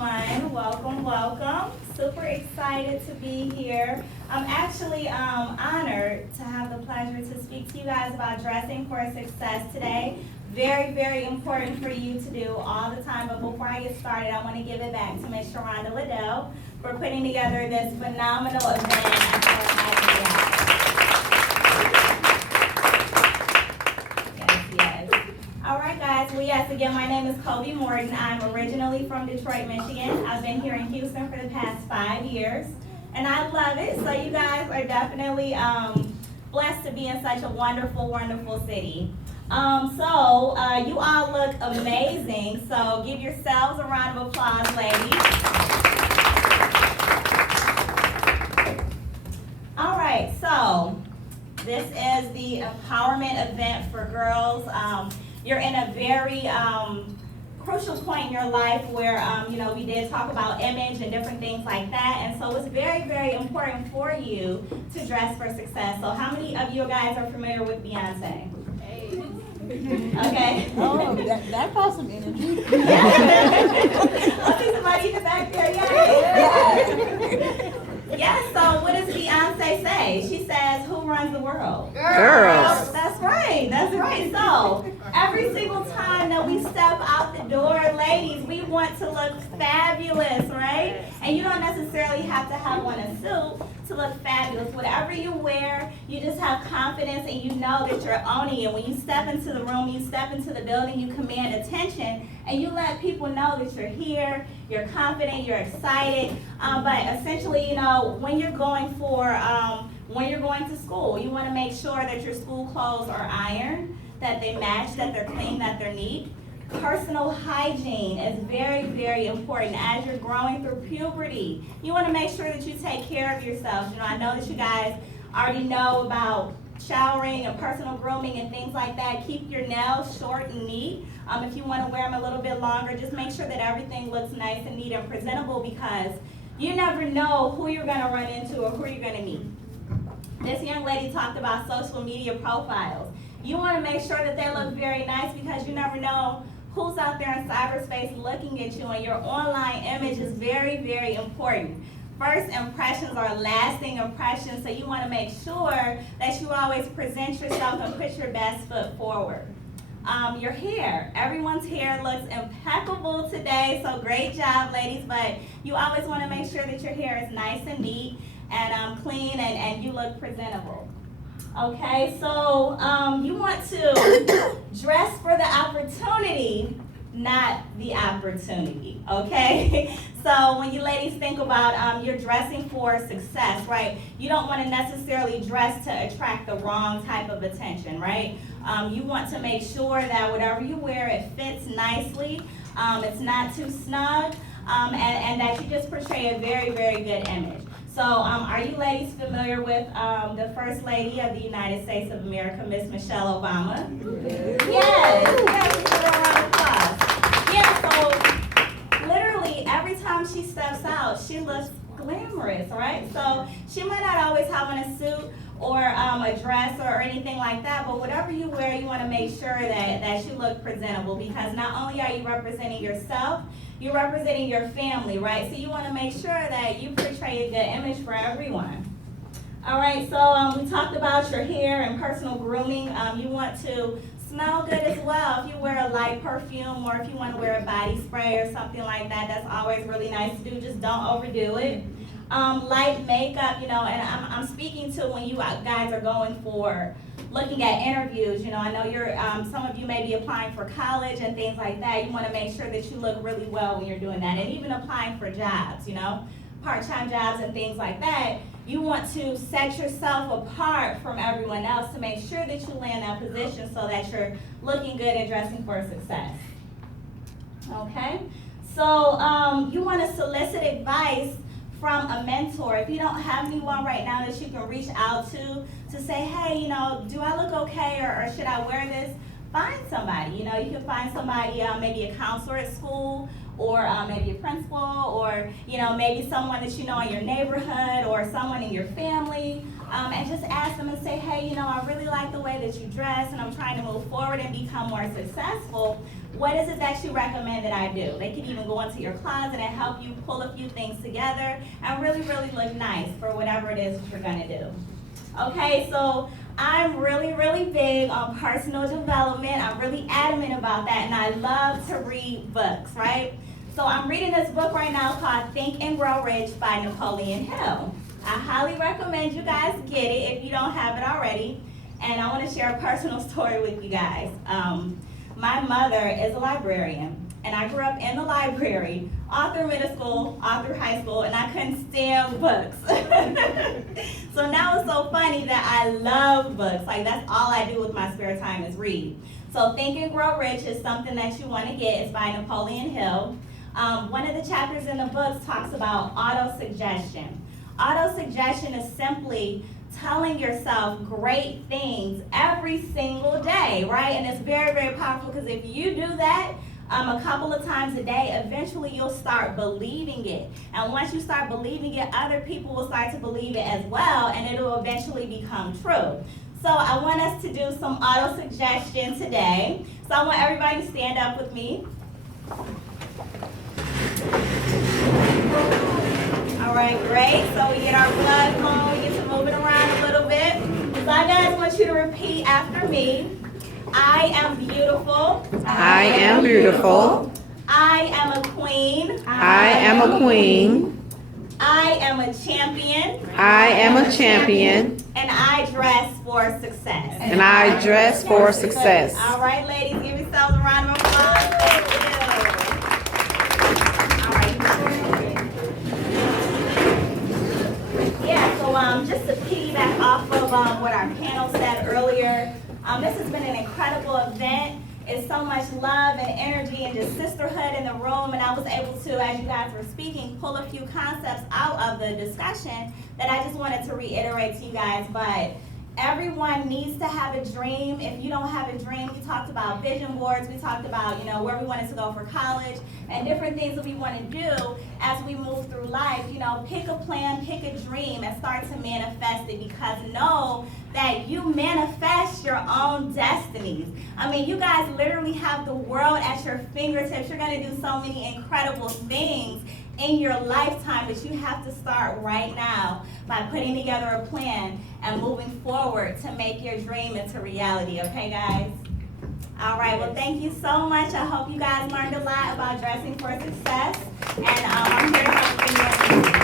everyone. Welcome, welcome. Super excited to be here. I'm actually honored to have the pleasure to speak to you guys about dressing for success today. Very, very important for you to do all the time. But before I get started, I want to give it back to Ms. Sharonda Liddell for putting together this phenomenal event. All right, guys. Well, yes, again, my name is Kobe Morton. I'm originally from Detroit, Michigan. I've been here in Houston for the past 5 years, and I love it. So you guys are definitely blessed to be in such a wonderful, wonderful city. You all look amazing. So give yourselves a round of applause, ladies. All right, so this is the empowerment event for girls. You're in a very crucial point in your life where, we did talk about image and different things like that. And so it's very, very important for you to dress for success. So how many of you guys are familiar with Beyonce? Okay. Oh, that caused some energy. I see somebody in the back there. Yeah. Yes, so what does Beyonce say? She says, who runs the world? Girls. That's right, that's right. So every single time that we step out the door, ladies, we want to look fabulous, right? And you don't necessarily have to have on a suit to look fabulous. Whatever you wear, you just have confidence and you know that you're owning it. When you step into the room, you step into the building, you command attention and you let people know that you're here, you're confident, you're excited. But essentially, when you're going to school, you want to make sure that your school clothes are ironed, that they match, that they're clean, that they're neat. Personal hygiene is very, very important as you're growing through puberty. You want to make sure that you take care of yourselves. I know that you guys already know about showering and personal grooming and things like that. Keep your nails short and neat. If you want to wear them a little bit longer, just make sure that everything looks nice and neat and presentable because you never know who you're going to run into or who you're going to meet. This young lady talked about social media profiles. You want to make sure that they look very nice because you never know who's out there in cyberspace looking at you, and your online image is very, very important. First impressions are lasting impressions, so you want to make sure that you always present yourself and put your best foot forward. Your hair. Everyone's hair looks impeccable today, so great job, ladies, but you always want to make sure that your hair is nice and neat and clean and you look presentable. Okay, so you want to dress for the opportunity, not the opportunity, okay? So when you ladies think about you're dressing for success, right? You don't want to necessarily dress to attract the wrong type of attention, right? You want to make sure that whatever you wear, it fits nicely, it's not too snug, and that you just portray a very, very good image. So are you ladies familiar with the First Lady of the United States of America, Miss Michelle Obama? Yes, give her a round of applause. Yeah, so literally every time she steps out, she looks glamorous, right? So she might not always have on a suit or a dress or anything like that, but whatever you wear, you want to make sure that you look presentable because not only are you representing yourself, you're representing your family, right? So you want to make sure that you portray a good image for everyone. All right, so we talked about your hair and personal grooming. You want to smell good as well. If you wear a light perfume or if you want to wear a body spray or something like that, that's always really nice to do. Just don't overdo it. Light makeup, and I'm speaking to when you guys are going for looking at interviews. I know you're some of you may be applying for college and things like that. You want to make sure that you look really well when you're doing that, and even applying for jobs, part-time jobs and things like that. You want to set yourself apart from everyone else to make sure that you land that position so that you're looking good and dressing for success. Okay, so you want to solicit advice from a mentor. If you don't have anyone right now that you can reach out to say, hey, do I look okay or should I wear this? Find somebody. You can find somebody, maybe a counselor at school or maybe a principal or, maybe someone that you know in your neighborhood or someone in your family. and just ask them and say, hey, you know, I really like the way that you dress and I'm trying to move forward and become more successful. What is it that you recommend that I do? They can even go into your closet and help you pull a few things together and really, really look nice for whatever it is that you're gonna do. Okay, so I'm really, really big on personal development. I'm really adamant about that, and I love to read books, right? So I'm reading this book right now called Think and Grow Rich by Napoleon Hill. I highly recommend you guys get it if you don't have it already. And I want to share a personal story with you guys. My mother is a librarian, and I grew up in the library, all through middle school, all through high school, and I couldn't stand books. So now it's so funny that I love books. Like, that's all I do with my spare time is read. So Think and Grow Rich is something that you want to get. It's by Napoleon Hill. One of the chapters in the book talks about auto-suggestion. Auto-suggestion is simply telling yourself great things every single day, right? And it's very, very powerful because if you do that a couple of times a day, eventually you'll start believing it. And once you start believing it, other people will start to believe it as well, and it'll eventually become true. So I want us to do some auto-suggestion today. So I want everybody to stand up with me. All right, great. So we get our blood flowing, we get to move it around a little bit. So I guys want you to repeat after me. I am beautiful. I am beautiful. I am a queen. I am a queen. I am a champion. I am a champion. And I dress for success. And I dress for success. All right, ladies, give yourselves a round of applause. Thank you. All right. Yeah, so just to piggyback off of what our panel said earlier, this has been an incredible event. It's so much love and energy and just sisterhood in the room, and I was able to, as you guys were speaking, pull a few concepts out of the discussion that I just wanted to reiterate to you guys. But everyone needs to have a dream. If you don't have a dream, we talked about vision boards, we talked about, you know, where we wanted to go for college and different things that we want to do as we move through life. You know, pick a plan, pick a dream, and start to manifest it, because know that you manifest your own destinies. I mean, you guys literally have the world at your fingertips. You're going to do so many incredible things in your lifetime, but you have to start right now by putting together a plan and moving forward to make your dream into reality. Okay, guys? All right, well, thank you so much. I hope you guys learned a lot about dressing for success, and I'm here to help you.